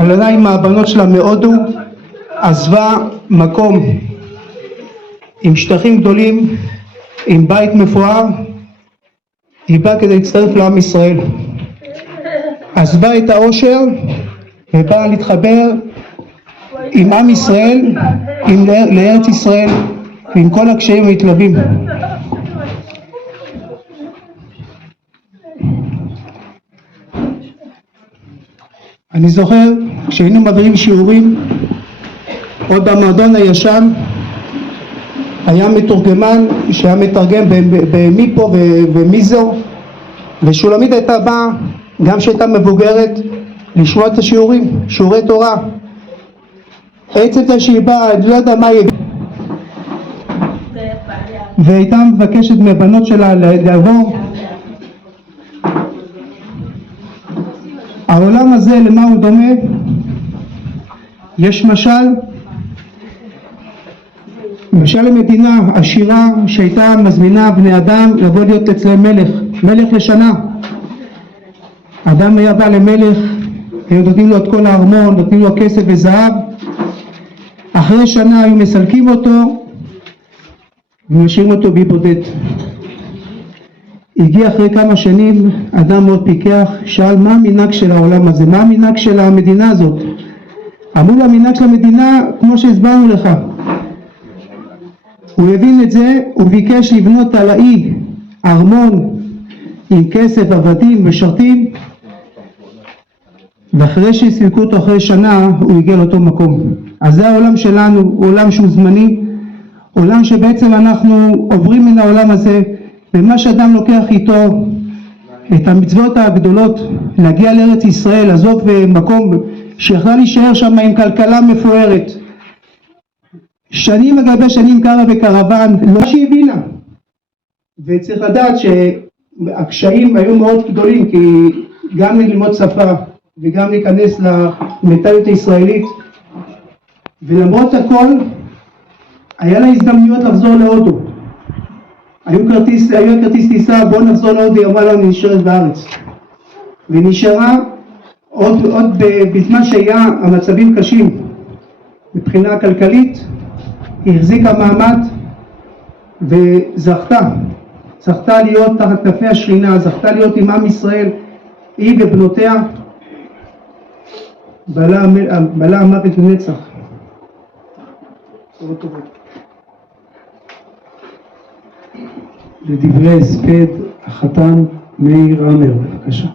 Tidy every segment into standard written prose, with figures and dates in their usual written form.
הלנה עם הבנות שלה מהודו, עזבה מקום עם שטחים גדולים, עם בית מפואר, היא באה כדי להצטרף לעם ישראל. עזבה את העושר ובאה להתחבר עם עם ישראל, לארץ ישראל, עם כל הקשיים המתלווים. אני זוכר כשהיינו מעבירים שיעורים, עוד במועדון הישן היה מתורגמן שהיה מתרגם במיפו ומיזו, ושולמית הייתה באה גם כשהייתה מבוגרת לשמוע את השיעורים, שיעורי תורה. עצם זה שהיא באה, אני לא יודע מה היא, והייתה מבקשת מהבנות שלה לעבור. העולם הזה למה הוא דומה? יש משל למדינה עשירה שהייתה מזמינה בני אדם לבוא להיות אצלם מלך לשנה. אדם היה בא למלך, היו נותנים לו את כל הארמון, נותנים לו כסף וזהב. אחרי שנה היו מסלקים אותו ומשאירים אותו בי בודד. הגיע אחרי כמה שנים אדם מאוד פיקח, שאל מה המנהג של העולם הזה, מה המנהג של המדינה הזאת. אמרו לו המנהג של המדינה כמו שהסברנו לך. הוא הבין את זה, הוא ביקש לבנות על האי ארמון עם כסף, עבדים, משרתים, ואחרי שהסלקו אותו אחרי שנה הוא הגיע לאותו מקום. אז זה העולם שלנו, עולם שהוא זמני, עולם שבעצם אנחנו עוברים מן העולם הזה, ומה שאדם לוקח איתו את המצוות הגדולות, להגיע לארץ ישראל, לעזוב מקום שיכולה להישאר שם עם כלכלה מפוארת, שנים אגבי שנים גרה בקרוון, לא שהבינה. וצריך לדעת שהקשיים היו מאוד גדולים, כי גם ללמוד שפה וגם להיכנס למנטליות הישראלית, ולמרות הכל היה לה הזדמנויות לחזור להודו. היה כרטיס טיסה, בוא נחזור להודו, היא אמרה לה, אני נשארת בארץ. והיא נשארה עוד בזמן שהיה המצבים קשים מבחינה כלכלית, היא החזיקה מעמד זכתה להיות תחת כנפי השכינה, זכתה להיות עם עם ישראל, היא ובנותיה. בעלה המוות לנצח. לדברי הספד החתן מאיר עמר, בבקשה.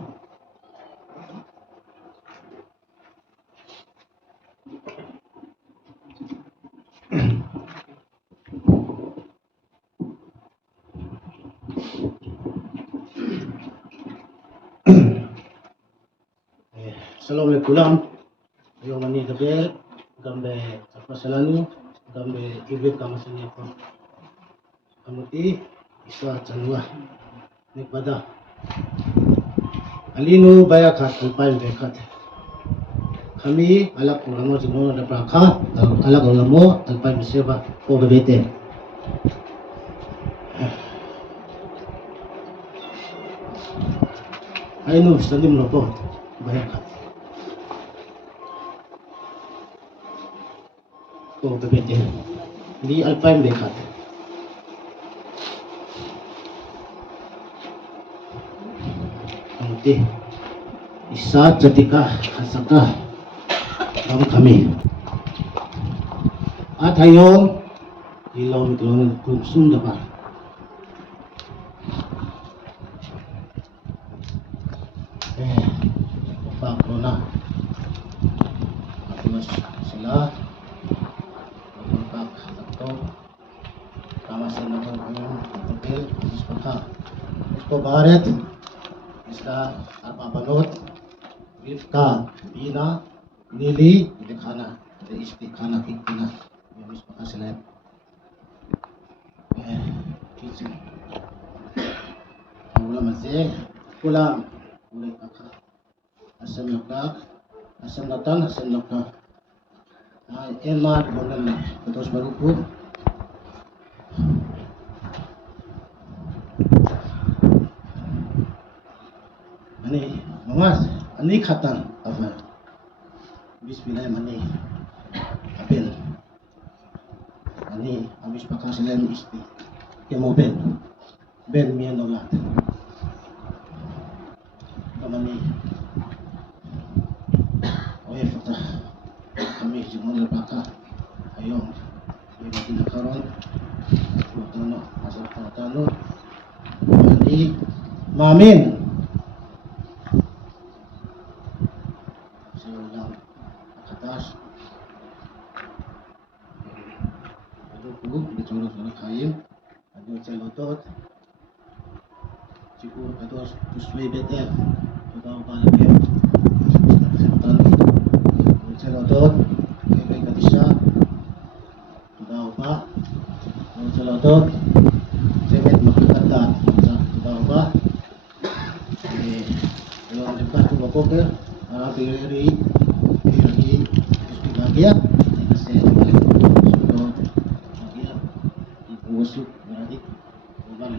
שלום לכולם, היום אני אדבר גם בשפה שלנו, גם בעברית כמה שאני יכול. חמותי, אישה צנועה, נכבדה. עלינו ביחד 2001. חמי הלך לעולמו זיכרונו לברכה, הלך לעולמו 2007 פה בבית אל. היינו שנים רבות ביחד. פה בבית אל, מ-2001. חמותי, אישה צדיקה, חזקה, גם חמי. עד היום היא לא מתלוננת כלום, שום דבר. בתקופה האחרונה, התלונה שלה כל כך חזק טוב, כמה שאנחנו יכולים לטפל במשפחה. יש פה בארץ, יש לה 4 בנות, רבקה, בינה, נילי וחנה. זה אשתי חנה קטנה במשפחה שלהם. קיצור, העולם הזה, כולם אומרים ככה, השם לקח, השם נתן, השם לקח. אין מה להתבונן לקדוש ברוך הוא. אני ממש, אני חתן, אבל Bismillah mani apel ani habis pakai selain isti kemo ben mian olat kamani oye fatah kami jumlah pakai ayom ini tidak karon tano asal tano ani mamin atas ada puluh dicolok sana kain ada celotot cikur katos tusway betel totoo pala kayo sebutan celotot kay katisya totoo pa celotot semet makakatan totoo pa yung dekat ko ko ke pili bahagia saya sudah bahagia busuk berarti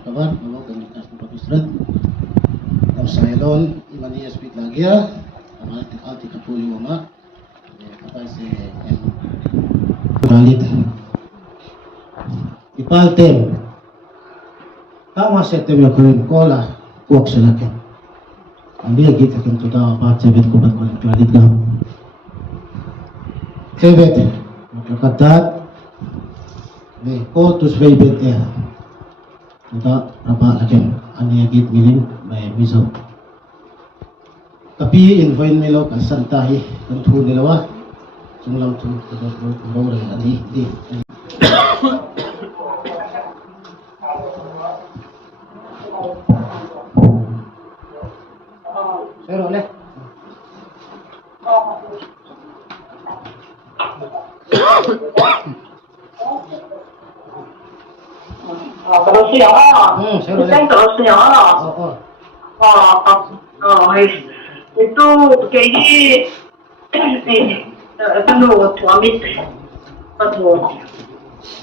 kabar kalau kami kasih profesor kalau saya don imani speak lagi ya amal tikal 30 mama apa sih beralit ipaltem tama setem yang keren kola kuak selakin ambil kita kan sudah apa cebet kubat kuat beralit gam Sebet, makakat, kotus sebet ya. Kita apa lagi? Ani agit milim, may miso. Tapi infoin melo kasantahi tentu nilawa. Sumulam tu terus berumur ani di. Saya boleh. Terus ya, terus ya. Itu kayaknya itu suami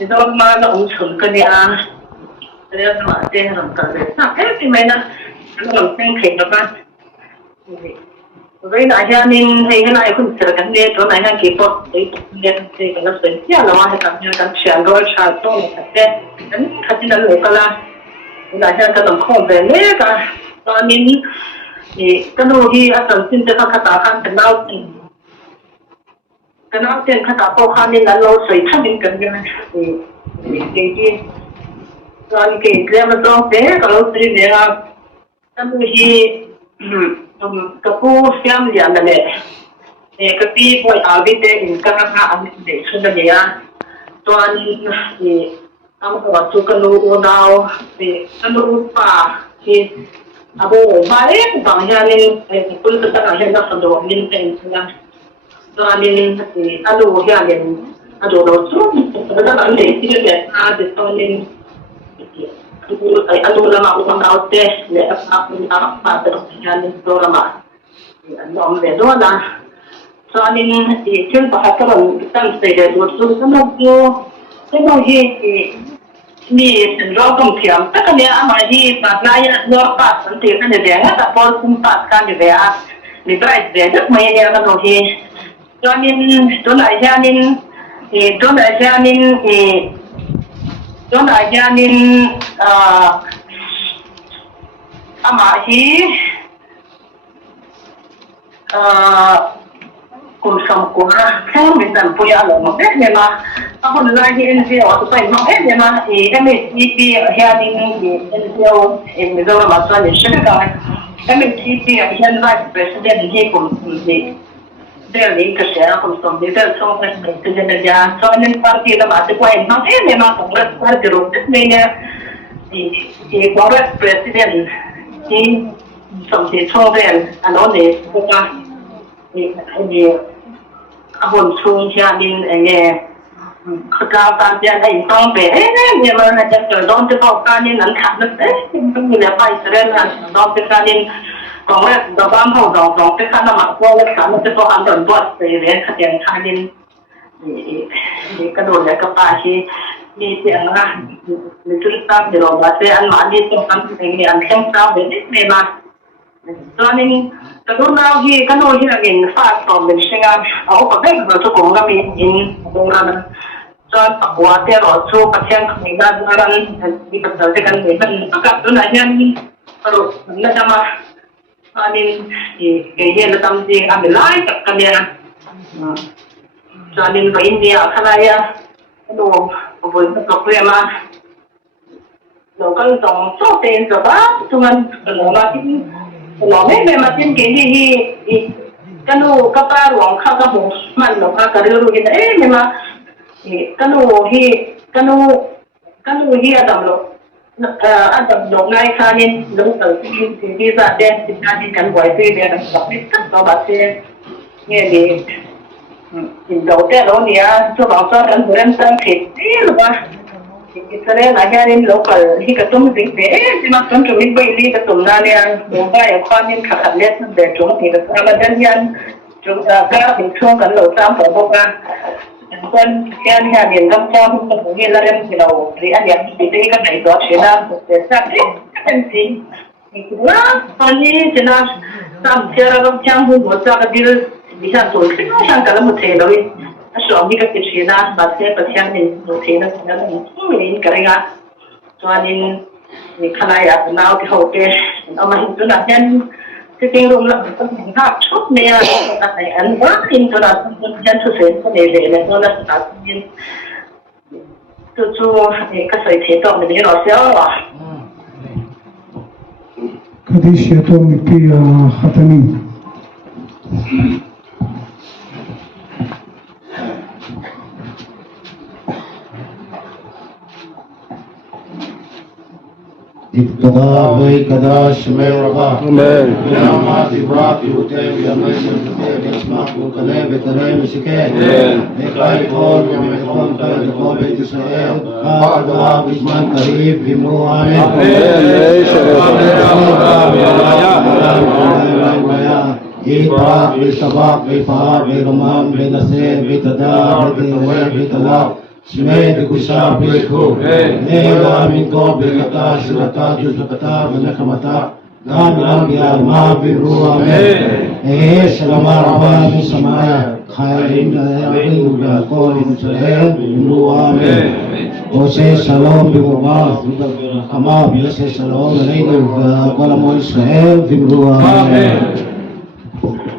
itu mana usul kerja kerja sama dia orang kerja. Nah, di mana orang kerja kan? Với lại cho nên thì cái này cũng sẽ cần nghe chỗ này là kỹ thuật để nghe thì nó sẽ chia là hoàn thành như cần chuyển đổi sản xuất để cái thật là lợi cả là lại cho cái đồng không về lấy cả cho nên thì cái đồ thì ở trong xin cho các tác khăn cái nào tiền các tác bao khăn nên là lâu sấy thắt đến cần cái thì rồi cái mà trong thế kalau sấy này là cái đồ thì kapu siam lian le kapi boy albite in kana ami de sunda ya to ani am ko tu kanu unao kanu pa ki abo bare bang ya ni kul ta ka ya na sando min ten na to ani alu ya le ado do su ta ka le ti le a de to ni alu lama utang kau tes le apa terus jalan tu lama nom le do na so ni chen pa ka ron tam se de do su sama jo se no hi ni ro kom thiam ta ka ne ama hi pa na ya no pa san ti ka ne de na ta pol kum pa ka ne ve a ni brai de dak mai ne na no hi so ni do la ja ni do la ja ni chúng ta gia đình ama hi cùng sống của theo mình dần vui ở một hết này mà hôm nay thì anh video tụi mình một hết này mà thì em mình đi gia đình thì anh video em mình đâu mà cho những cái đó em mình đi hiện tại president thì cũng gì dia ni kerja konsum dia semua kerja kerja so nên parti là mà quay mang hết này mà cũng rất là được nên thì Congress president thì xong thì cho về anh nói này cũng là thì hồn xuống gia đình nghe cao tam gia đình con về nhưng mà là trời đón tới bao ca nên anh khát được đấy không như là phải là đón tới gia đình còn là đó bám hậu đó cái khả năng mặc qua cái khả năng cáiตัวanh đồn bớt thì để khả năng khai nên thì cái đồ này các bạn thì tiếng là mình chúng ta để rồi là sẽ ăn mặn đi trong ăn thì anh xem sao để biết về mà Running kaduna hi kanu hi in fast from the singa au pa bek ro to ko ngami in ngana so wa te ro so pathian khni da ran di pa te kan ni kan ka tu na yan ni ro na dama anin ke ye na tam ji am lai tak kan ya so anin ba india khalaya no bo ko ko ma lo kan tong so ten so ba tuman lo ma ti lo me me ma tin ke hi kanu kapar wong kha ka mo man lo ka ru ru ki me ma kanu hi adam lo ngai khanin lo ta ti za den ti na kan wai ti de kan ba ti ta ba se nge ni in đầu tiên đó thì cho bảo cho anh người em tăng thịt đi rồi Israel ajarin local hi ka tum ding de sima tum tum bai li ka tum na ne do ba ya kwan yin kha khat let de chung ti ka ma dan yan chung ka bi chung kan lo tam pa bo ka kan yan ya din kam cha bu ko ni la rem ki lo ri an ya ti te ka nai do che na te sa ti kan ti ni na pani jena sam chera kam chang bu mo cha ka dil di sa to ki no sang ka la mo the lo so mi ka ti na ba se pa chang ni do the na ni ka ringa cho nên ni khala ya na ki ho te ama hin tu na yan cái tiếng rung là có thể hát chút nè ta phải ăn quá tin cho là dân thực hiện cái này về này nó là tạo nhiên tôi cho cái sợi thế đó mình đi nói xéo à קדיש יתום מפי החתנים. ابتداء وكذا شمي وربا يا ما تبراك يوتيم يا ميسر كتير يسمع وكلام بكلام سكين نقاي قول يوم يقوم تقول بيت إسرائيل بعد بزمان قريب بمرو آمين إبراك بسباق بفهار برمان بنسير بتدار بتنوير بتلاق سميت كشاف بيكو نيلا من قوم بكتا شركا جزكتا ونخمتا دام يا ما بروح إيه سلام ربنا في السماء خيرين يعين بقول مسلم بروح وسي سلام بمبارك كما بيسي سلام علينا وقال ما إسرائيل في بروح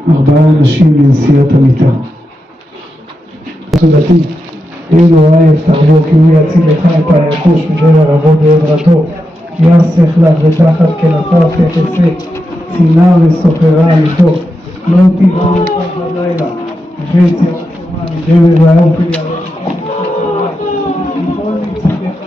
4 אנשים לנשיאת המיטה. תודתי, אם לא אוהב תרבו כי הוא יציל לך את היחוש מדבר עבוד ועברתו, יסך לך ותחת כנפיו תחסה, צינה וסוחרה עמיתו, לא תיראה לך בלילה, ויציאות שומע מדבר והיום פי ירש מכל מצידך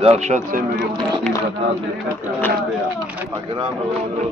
דרשת סמל וחוסי ותת וחטא הגרם ולא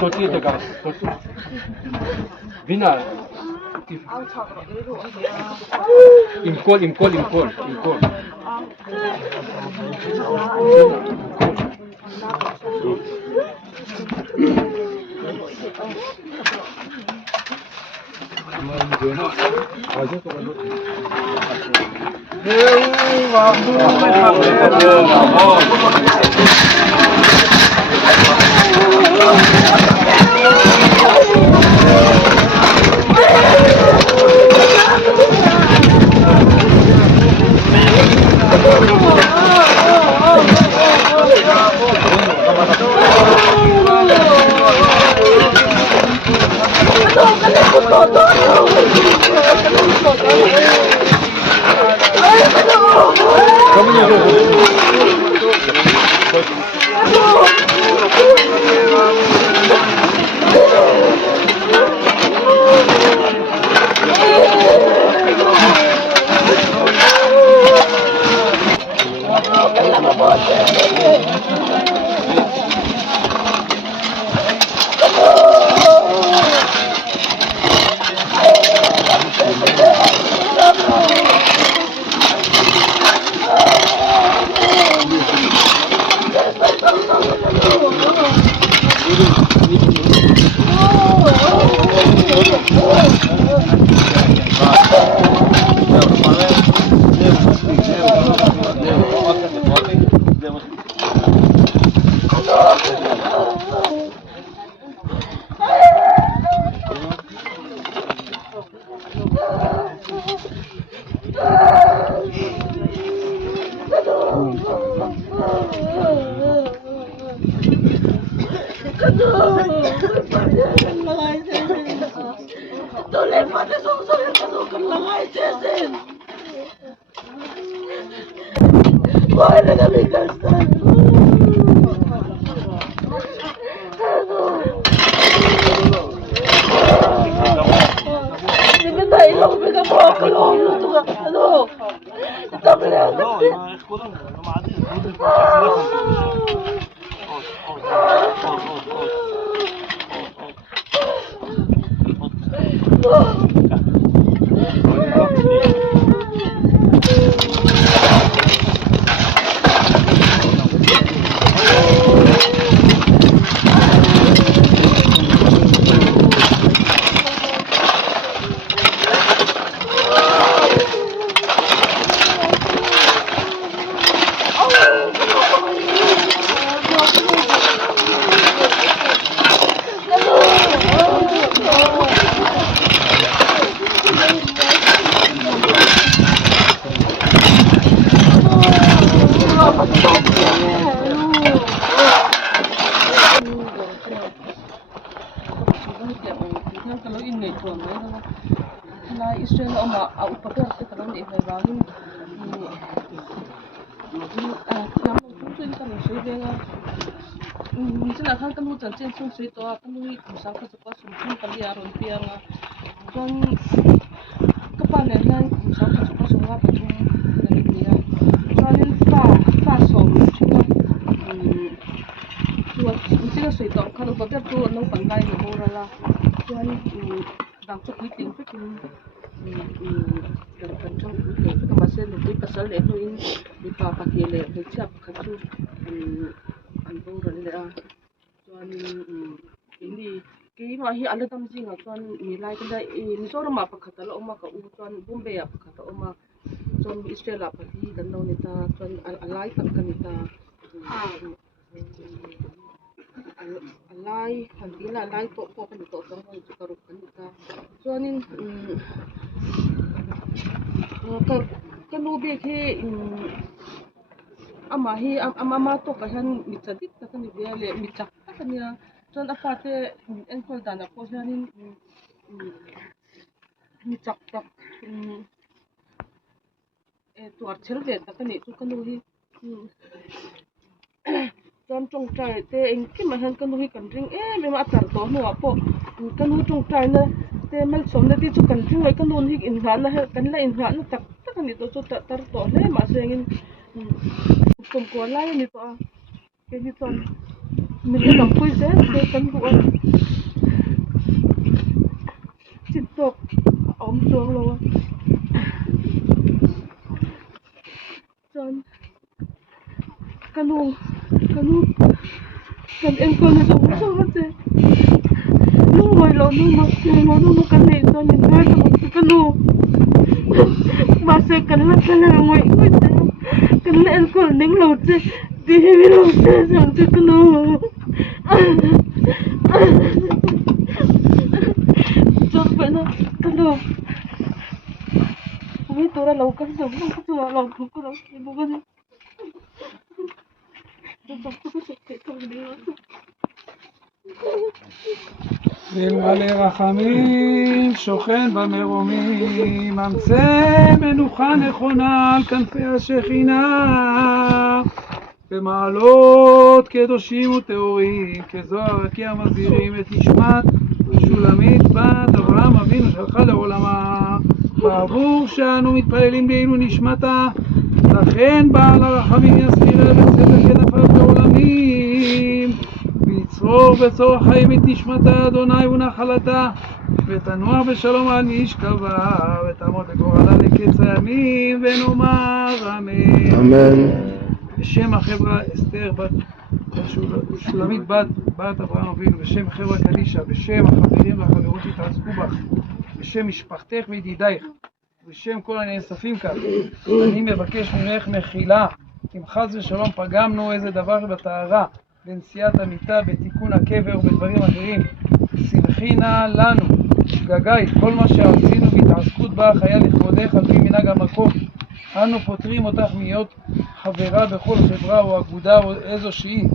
Toti dekat. Bina. Imkol. Sila kan kanu chan chen chung sui to kanu kusang ka chapa sum chung kali aron pianga kon kapan ne nan kusang ka chapa sum wa patung nani dia chuanin fa som chuwa chuwa sila sui to kanu ba ber tu no pan lai no mo la chuan dang chu kui ting fikin kan chung le ka ma se no kui pasal le no in di pa pa ke le de chap ka chu an bo ran le a chuan ini ke ma hi ala tam jinga chuan mi lai ka dai mi so ma pakhat la oma ka u chuan Bombay a pakhat a oma chuan Israel a pati kan no ni ta chuan alai tak kan ni ta alai han ti la lai to ko kan to sang ho chu karu kan ta chuanin ka nu be ke ama hi ama to ka han mi chadit ta kan ni le mi chak ta kan ya chuan a fa te en kol dana ko hianin mi chak tak tuar chhel ve ta kan ni chu kan hi chuan tong trai te eng ki ma han kan hui kan ring em em atar to no apo kan hu tong trai na te mal som na ti chu kan ring loi kan nun hi in han na kan la in han tak tak ni to chu tar to le ma sengin kom ko lai ni to ke ni ton min le lam pui se te kan hu an chin tok om chuang lo chuan kanu kan em kon so so te nu ngồi lo nu ma kan nei to ni na to kanu ma se kan la ngồi kan le en ko ning lo te di hi lo se sang te kanu chok pe na kanu wi to ra lo kan so ko lo ko lo bu ga מלא רחמים שוכן במרומים, ממצא מנוחה נכונה על כנפי השכינה, במעלות קדושים וטהורים, כזוהר רקיע מבהירים את נשמת שולמית בת אברהם אבינו שהלכה לעולמה, בעבור שאנו מתפללים לעילוי נשמתה, לכן בעל הרחמים יזכירה בסדר כנפיו לעולמים, ויצרור בצור החיים את נשמתה אדוני ונחלתה, ותנוח בשלום על משכבה, ותעמוד לגורלה לקץ הימים, ונאמר אמן. אמן. בשם החברה אסתר בת שולמית בת אברהם אבינו, בשם חברה קדישה, בשם החברים והחברות שהתעסקו בך, בשם משפחתך וידידייך, בשם כל הנאספים כאן, אני מבקש ממך מחילה, אם חס ושלום פגמנו איזה דבר בטהרה, בנשיאת המיטה, בתיקון הקבר ובדברים אחרים, סלחי נא לנו, שגגאי, כל מה שעשינו בהתעסקות בך היה לכבודך על פי מנהג המקום. אנו פותרים אותך להיות חברה בכל חברה או אגודה או איזו שהיא.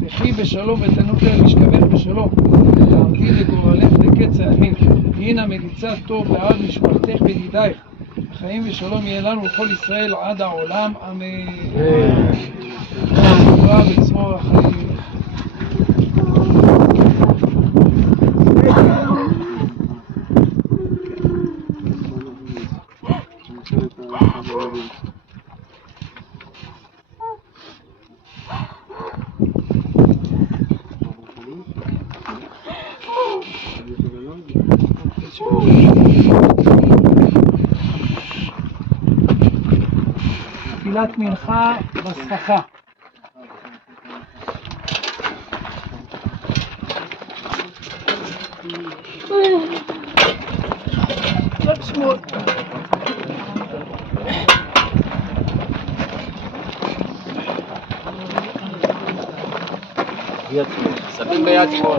לכי בשלום ותנוחי על משכבך בשלום, ותעמדי לגורלך לקץ הימים. הנה מליצת טוב בעד משפחתך וידידייך. חיים ושלום יהיה לנו לכל ישראל עד העולם. אמן. תורה בצרור החיים. תפילת מנחה בסככה. Sabihin ba yan mo?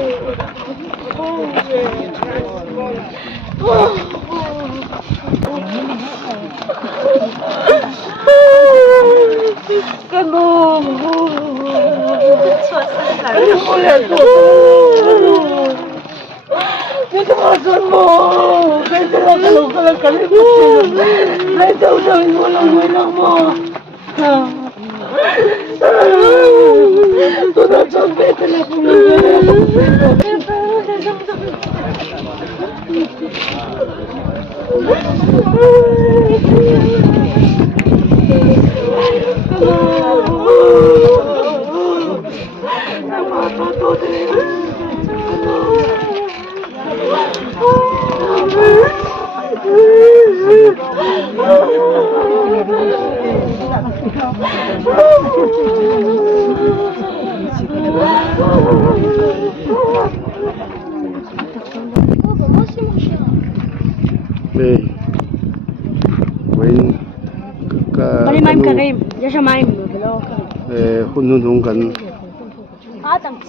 Hunun kan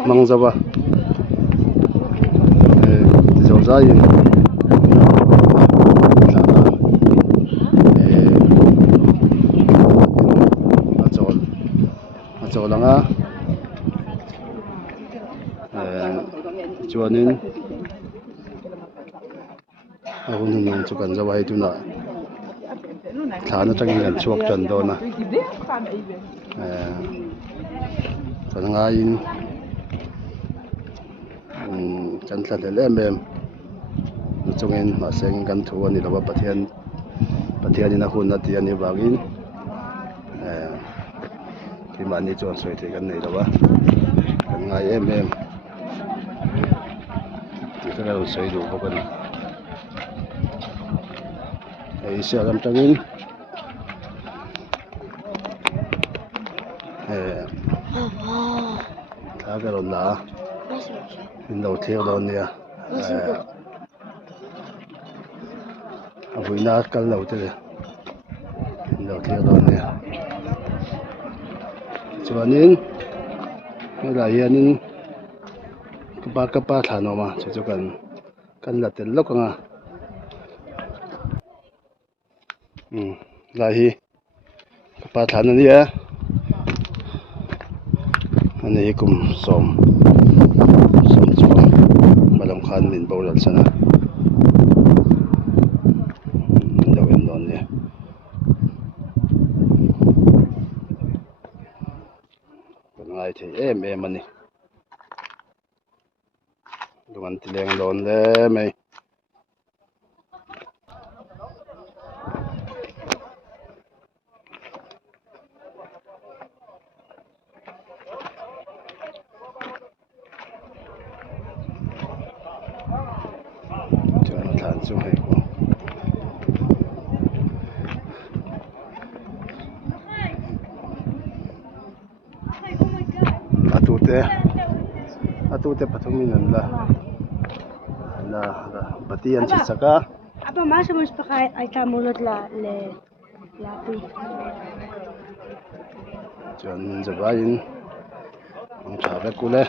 mangzawa zauzayin langa chuanin hunun chu kan zawa hi tuna thana tangin kan chuak tan dona kan ngain kan tla le mem nu chungin ma seng kan thu ani lawa pathian ina hun na ti ani wangin ki mani chuan soi the kan nei lawa kan ngai em ti ka ro soi du bawk ani ei sia lam tangin thla ka ron la in lo thlir lo nia a vuina kal lo te in lo thlir lo nia chuanin helai hianin kapa thla no ma chu kan la tel lok anga lai hi kapa thla na nia ani kum som chuang malom khan min boral sana lo en don nia kan ngai the em ani dungan tileng lon le mai chuan thlan chu hei ko atute pathumin an la batian chi saka Aber manchmal muss ich ein Monat lapi. chuan zawain ang thave kule